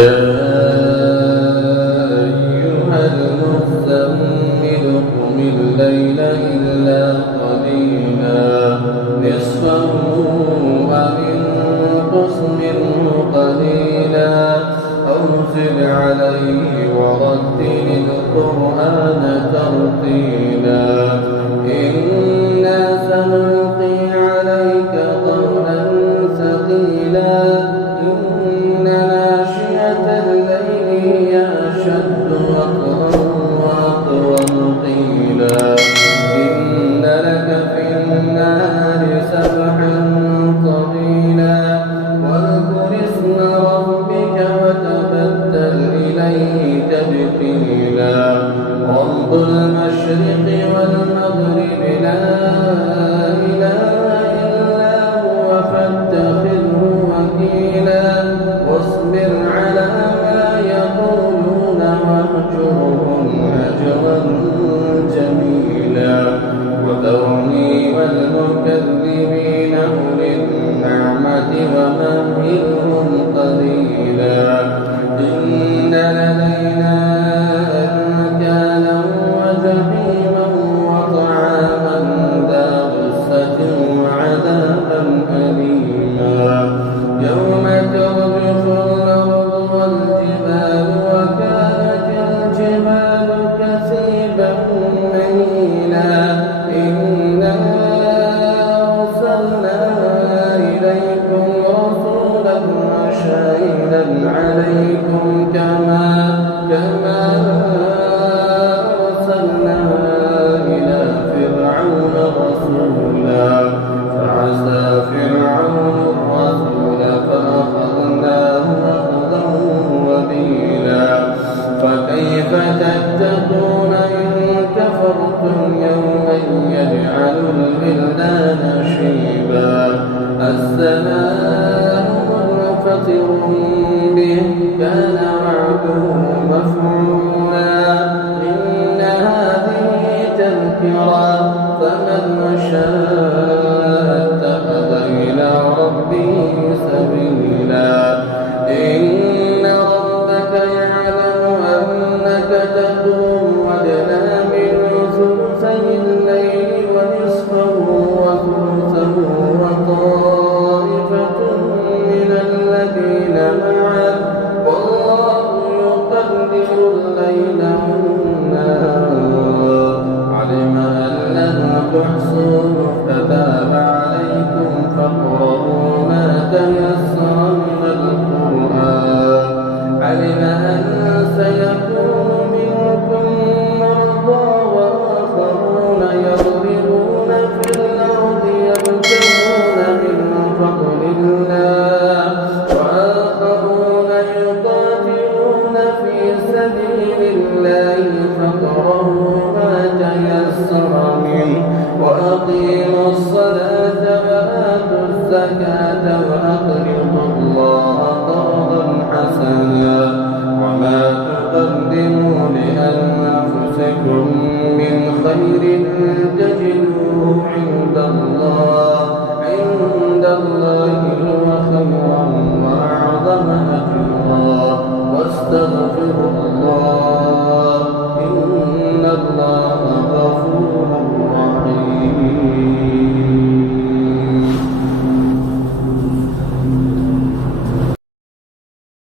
أيها المزمل قم الليل إلا قليلا نصفه أو انقص منه قليلا أو زد عليه ورتل القرآن ترتيلا إنا سنلقي عليك قولا ثقيلا أشد وقرا وأقوم قيلا إن لك في النهار سبحا طويلا واذكر اسم ربك وتبتل إليه تبتيلا رب المشرق والمغرب لا إله إلا هو فاتخذه وكيلا واصبر على واهجرهم هجرا جميلا وذرني والمكذبين أولي النعمة ومهلهم قليلا إن لدينا أنكالا وجحيما وطعاما ذا غصة وعذابا أليما يوم ترجف الأرض والجبال الجبال كثيبا مهيلا إنا أرسلنا إليكم رسولا شاهدا عليكم